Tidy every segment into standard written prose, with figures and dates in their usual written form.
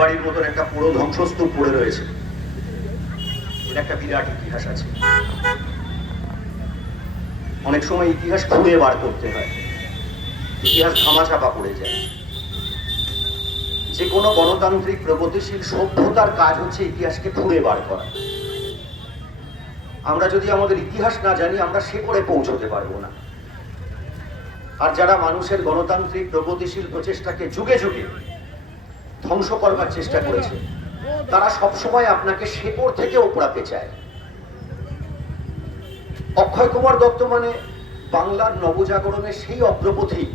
বাড়ির মতন একটা পুরো ধ্বংসস্তূপ পড়ে রয়েছে। এর একটা বিরাট ইতিহাস আছে। অনেক সময় ইতিহাস খুঁড়ে বার করতে হয়, ইতিহাস ধামাচাপা পড়ে যায়। যে কোনো গণতান্ত্রিক প্রগতিশীল সভ্যতার কাজ হচ্ছে ইতিহাসকে খুঁড়ে বার করা। আমরা যদি আমাদের ইতিহাস না জানি, আমরা শেকড়ে পৌঁছতে পারবো না। আর যারা মানুষের গণতান্ত্রিক প্রগতিশীল প্রচেষ্টাকে যুগে যুগে ধ্বংস করবার চেষ্টা করেছে, তারা সবসময় আপনাকে শেকড় থেকে ওপড়াতে চায়। অক্ষয় কুমার দত্ত মানে বাংলার নবজাগরণের সেই অগ্রপথিক,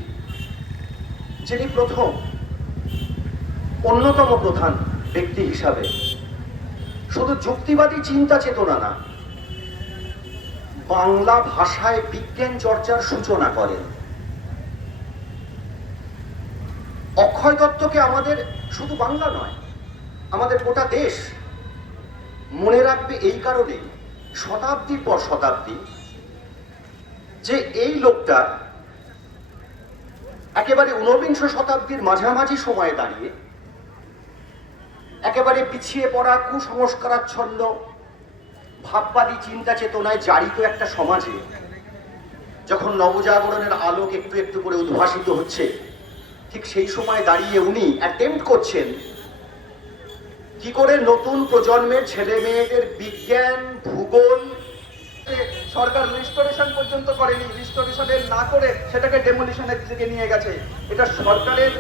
যিনি প্রথম অন্যতম প্রধান ব্যক্তি হিসাবে শুধু যুক্তিবাদী চিন্তা চেতনা না, বাংলা ভাষায় বিজ্ঞান চর্চার সূচনা করেন। অক্ষয় দত্তকে আমাদের শুধু বাংলা নয়, আমাদের গোটা দেশ মনে রাখবে এই কারণে শতাব্দীর পর শতাব্দী, যে এই লোকটা একেবারে ঊনবিংশ শতাব্দীর মাঝামাঝি সময়ে দাঁড়িয়ে একেবারে পিছিয়ে পড়া কুসংস্কারাচ্ছন্ন ভাববাদী চিন্তা চেতনায় জারিত একটা সমাজে যখন নবজাগরণের আলোক একটু একটু করে উদ্ভাসিত হচ্ছে, ঠিক সেই সময় দাঁড়িয়ে উনি অ্যাটেম্প্ট করছেন কি করে নতুন প্রজন্মের ছেলে মেয়েদের বিজ্ঞান, ভূগোল, সরকার রিস্টোরেশন পর্যন্ত করেনি, রিস্টোরেশনের না করে সেটাকে ডেমোলিশনের দিকে নিয়ে গেছে। এটা সরকারের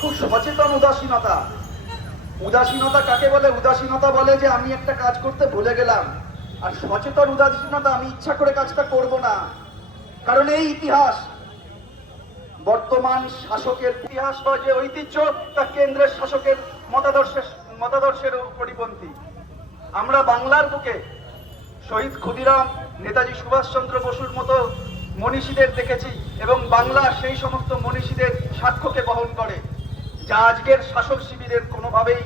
খুব সচেতন উদাসীনতা। উদাসীনতা কাকে বলে? উদাসীনতা বলে যে আমি একটা কাজ করতে ভুলে গেলাম। আর সচেতন উদাসীনতা আমি ইচ্ছা করে কাজটা করব না। কারণ এই ইতিহাস বর্তমান শাসকের ইতিহাস বা যে ঐতিহ্য, তা কেন্দ্রের শাসকের মতাদর্শের পরিপন্থী। আমরা বাংলার বুকে শহীদ ক্ষুদিরাম, নেতাজি সুভাষচন্দ্র বসুর মতো মনীষীদের দেখেছি এবং বাংলা সেই সমস্ত মনীষীদের সাক্ষ্যকে বহন করে, যা আজকের শাসক শিবিরের কোনোভাবেই।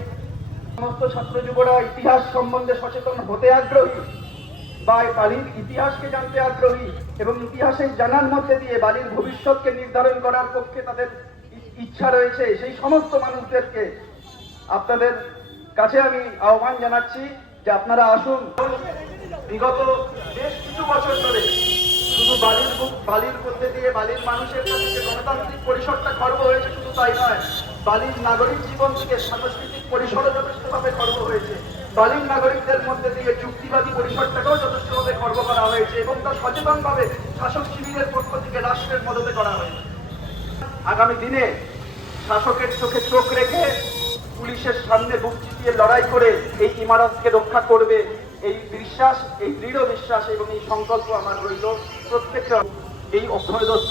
সমস্ত ছাত্র যুবরা ইতিহাস সম্বন্ধে সচেতন হতে আগ্রহী বা বালির ইতিহাসকে জানতে আগ্রহী এবং ইতিহাসের জানার মধ্যে দিয়ে বালির ভবিষ্যৎকে নির্ধারণ করার পক্ষে তাদের ইচ্ছা রয়েছে, সেই সমস্ত মানুষদেরকে আপনাদের কাছে আমি আহ্বান জানাচ্ছি যে আপনারা আসুন। বিগত বেশ কিছু বছর ধরে শুধু বালির মধ্যে দিয়ে বালির মানুষের কাছে গণতান্ত্রিক পরিসরটা খর্ব হয়েছে, শুধু তাই নয়, বালির নাগরিক জীবন থেকে সাংস্কৃতিক পরিসরও যথেষ্টভাবে খর্ব হয়েছে। বালির নাগরিকদের মধ্যে দিয়ে যুক্তিবাদী পরিসরটাকেও যথেষ্টভাবে খর্ব করা হয়েছে এবং তা সচেতনভাবে শাসক শিবিরের পক্ষ থেকে রাষ্ট্রের মদতে করা হয়েছে। আগামী দিনে শাসকের চোখে চোখ রেখে পুলিশের সামনে বুক চিতিয়ে লড়াই করে এই ইমারতকে রক্ষা করবে, এই বিশ্বাস, এই দৃঢ় বিশ্বাস এবং এই সংকল্প আমার রইল। প্রত্যেকটা এই অক্ষয় দত্ত